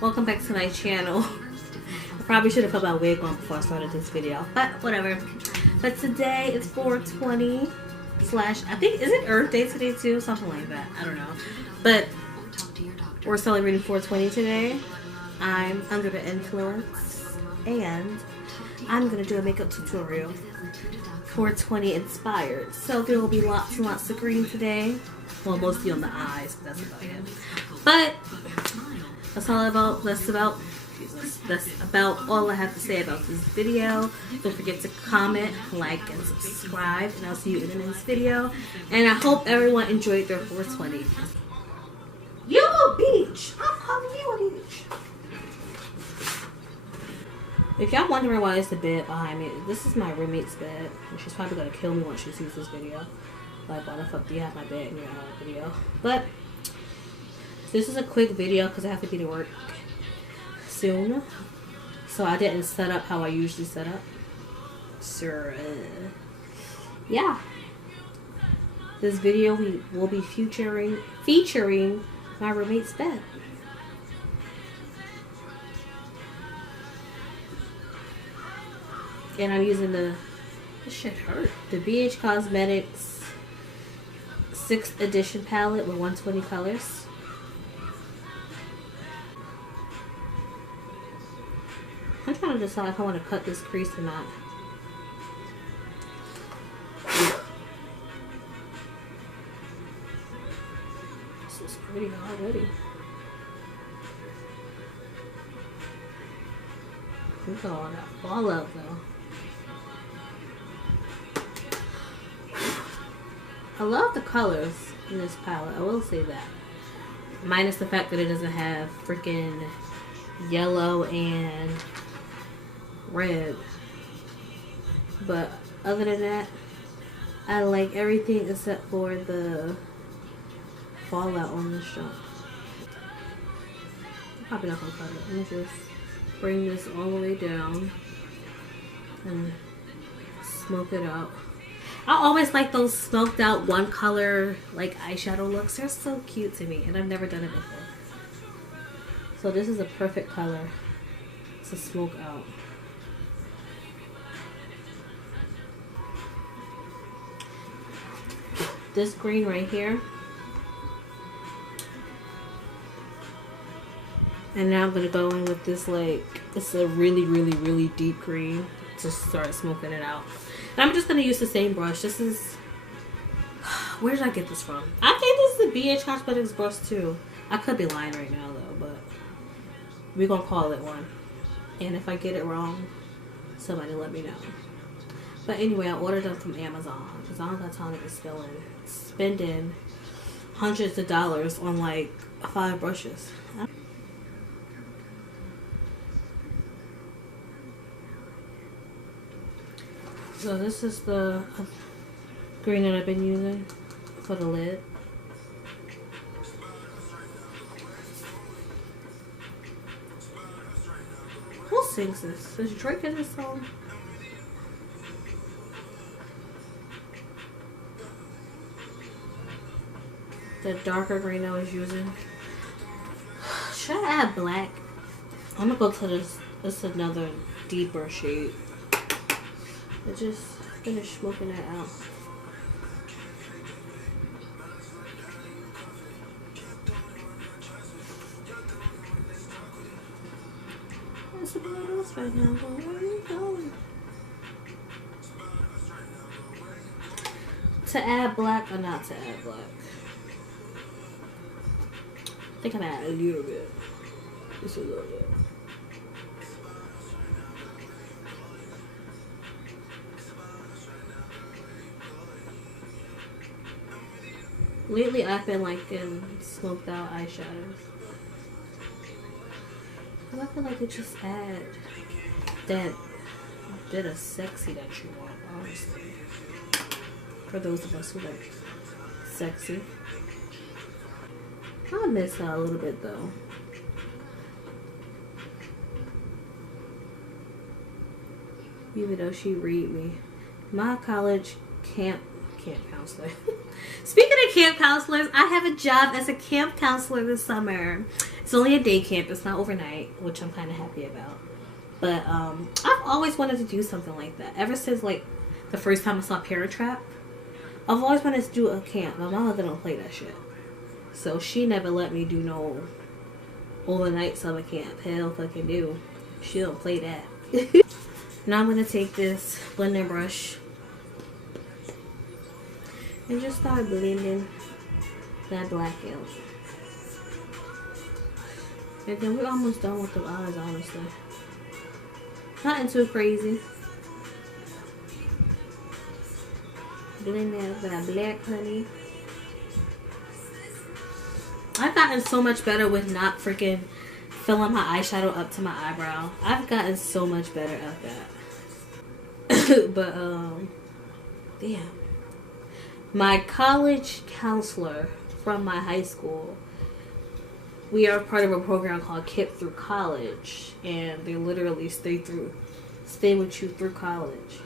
Welcome back to my channel. I probably should have put my wig on before I started this video, but whatever. But today it's 4/20 slash, I think, is it Earth Day today too? Something like that. I don't know. But we're celebrating 4/20 today. I'm under the influence and I'm going to do a makeup tutorial. 4/20 inspired. So there will be lots and lots of green today. Well, mostly on the eyes, but that's about it. But that's about all I have to say about this video. Don't forget to comment, like, and subscribe, and I'll see you in the next video. And I hope everyone enjoyed their 4/20. You a beach! I'm calling you a beach. If y'all wondering why it's the bed behind me, this is my roommate's bed, and she's probably gonna kill me once she sees this video. Like, why the fuck do you have my bed in your video? But this is a quick video because I have to be to work soon, so I didn't set up how I usually set up. So yeah, this video will be featuring my roommate's bed. And I'm using this shit hurt. The BH Cosmetics 6th edition palette with 120 colors. I'm trying to decide if I want to cut this crease or not. This is pretty already. Look at all that fallout though. I love the colors in this palette, I will say that. Minus the fact that it doesn't have freaking yellow and red. But other than that, I like everything except for the fallout on this shot. I'm probably not gonna cut it. Let me just bring this all the way down and smoke it out. I always like those smoked out one color like eyeshadow looks. They're so cute to me, and I've never done it before. So this is a perfect color to smoke out. This green right here. And now I'm gonna go in with this, like, it's a really deep green to start smoking it out. And I'm just gonna use the same brush. This is, where did I get this from? I think this is the BH Cosmetics brush too. I could be lying right now though, but we're gonna call it one. And if I get it wrong, somebody let me know. But anyway, I ordered them from Amazon because I don't got time to be spending hundreds of dollars on like 5 brushes. So this is the green that I've been using for the lid. Who sings this? Is Drake in this song? The darker green I was using. Should I add black? I'm gonna go to this. This is another deeper shade. I just finished smoking that out. That's about us right now. Where are you going? To add black or not to add black? I think I'm gonna add a little bit. Just a little bit. Lately, I've been liking smoked out eyeshadows. I feel like it just add that bit of sexy that you want, honestly. For those of us who like sexy. I miss her a little bit though. Even though she read me. My college camp camp counselor. Speaking of camp counselors, I have a job as a camp counselor this summer. It's only a day camp. It's not overnight, which I'm kind of happy about. But I've always wanted to do something like that. Ever since like the first time I saw Parent Trap, I've always wanted to do a camp. My mother don't play that shit, so she never let me do no overnight summer camp. Hell fucking do. She don't play that. Now I'm gonna take this blending brush and just start blending that black out. And then we're almost done with the eyes, honestly. Nothing too crazy. Blend that with that black, honey. I've gotten so much better with not freaking filling my eyeshadow up to my eyebrow. I've gotten so much better at that. But damn. My college counselor from my high school, we are part of a program called Kip Through College, and they literally stay with you through college.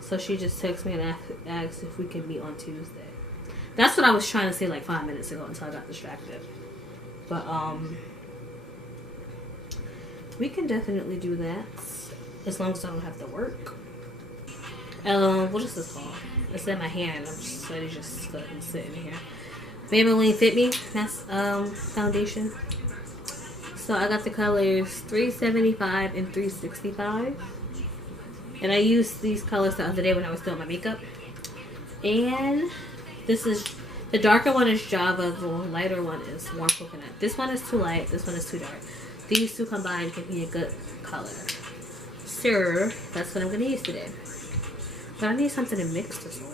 So she just texted me and asked if we can meet on Tuesday. That's what I was trying to say like 5 minutes ago until I got distracted. But we can definitely do that as long as I don't have to work. What is this called? It's in my hand. I'm just sitting here. Maybelline Fit Me. That's foundation. So I got the colors 375 and 365. And I used these colors the other day when I was doing my makeup. And this is, the darker one is Java, the lighter one is Warm Coconut. This one is too light, this one is too dark. These two combined give me a good color. So, that's what I'm going to use today. But I need something to mix this on.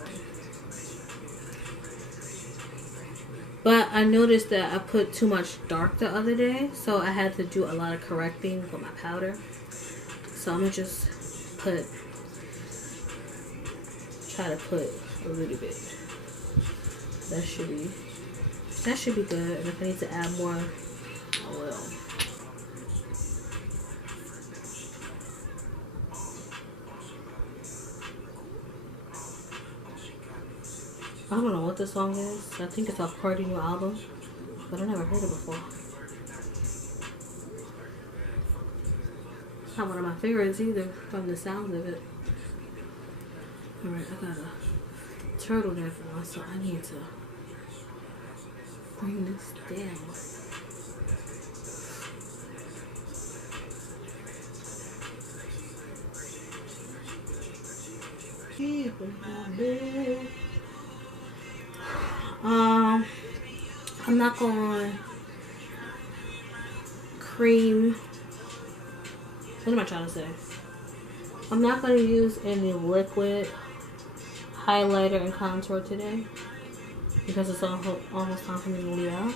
But I noticed that I put too much dark the other day, so I had to do a lot of correcting with my powder. So I'm going to just try to put a little bit. That should be good. And if I need to add more, I will. I don't know what this song is. I think it's a Party New album, but I never heard it before. It's not one of my favorites either from the sound of it. Alright, I got a turtleneck on, so I need to bring this down. I'm not going cream. What am I trying to say? I'm not going to use any liquid highlighter and contour today because it's almost time for me to leave out.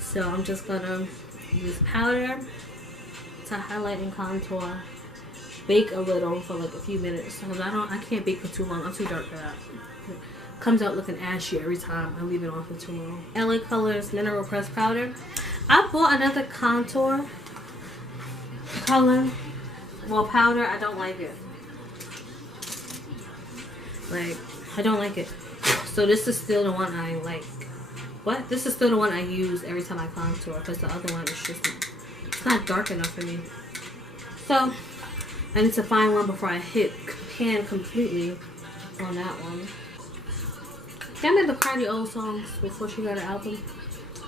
So I'm just going to use powder to highlight and contour. Bake a little for like a few minutes because I can't bake for too long. I'm too dark for that. It comes out looking ashy every time I leave it on for too long. LA Colors Mineral Press Powder. I bought another contour color. Well, powder, I don't like it. Like, I don't like it. So this is still the one I like. What? This is still the one I use every time I contour because the other one is just, it's not dark enough for me. So I need to find one before I hit pan completely on that one. I made the Cardi old songs before she got an album.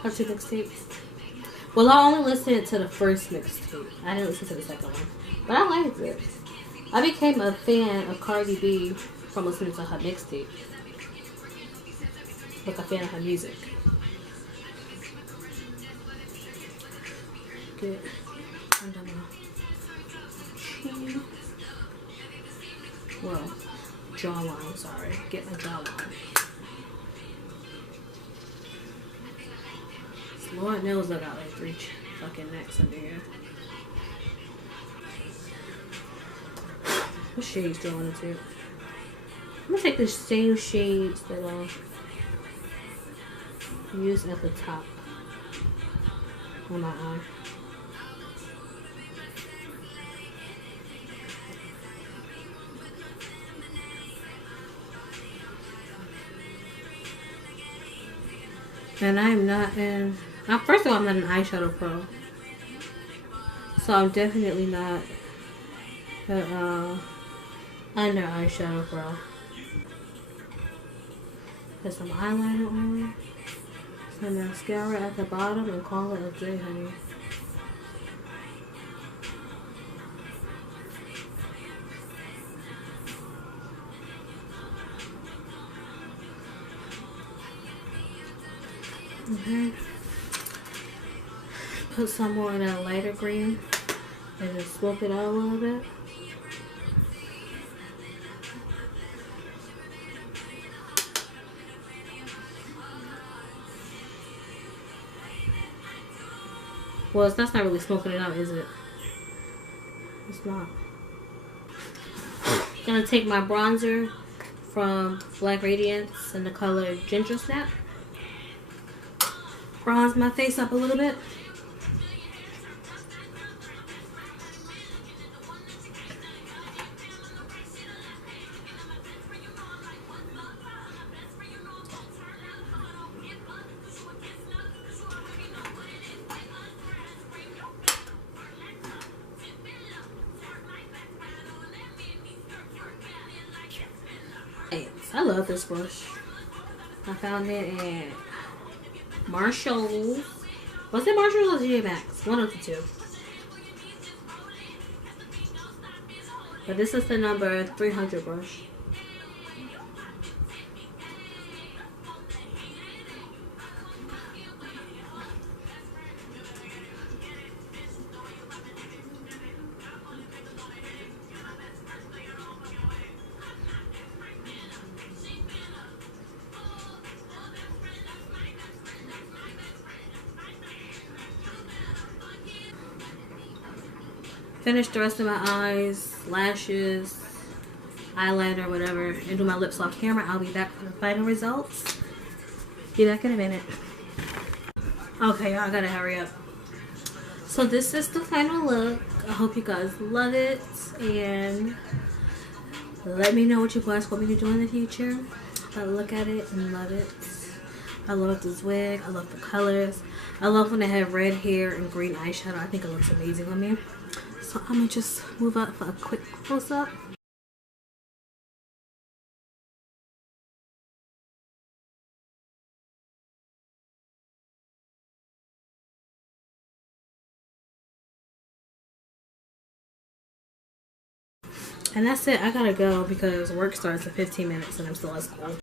Her 2 mixtapes. Well, I only listened to the first mixtape. I didn't listen to the second one. But I liked it. I became a fan of Cardi B from listening to her mixtape. Like a fan of her music. Good. Under my chin. Well, jawline, sorry. Get my jawline. Lord knows I got like 3 fucking necks under here. What shades do I want to do? I'm gonna take the same shades that I used at the top on my eye. And I am not in... First of all, I'm not an eyeshadow pro. So I'm definitely not under eyeshadow pro. Put some eyeliner on. Some mascara at the bottom and call it a day, honey. Okay. Put some more in that lighter green and just smoke it out a little bit. Well, that's not really smoking it out, is it? It's not. Gonna take my bronzer from Black Radiance in the color Ginger Snap. Bronze my face up a little bit. I love this brush. I found it at Marshall's. Was it Marshall's or TJ Maxx? One of the two. But this is the number 300 brush. Finish the rest of my eyes, lashes, eyeliner, whatever, and do my lips off camera. I'll be back for the final results. Be back in a minute. Okay, y'all, I gotta hurry up. So this is the final look. I hope you guys love it, and let me know what you guys want me to do in the future. I look at it and love it. I love this wig. I love the colors. I love when I have red hair and green eyeshadow. I think it looks amazing on me. So I'm gonna just move up for a quick close-up. And that's it. I gotta go because work starts in 15 minutes and I'm still at school.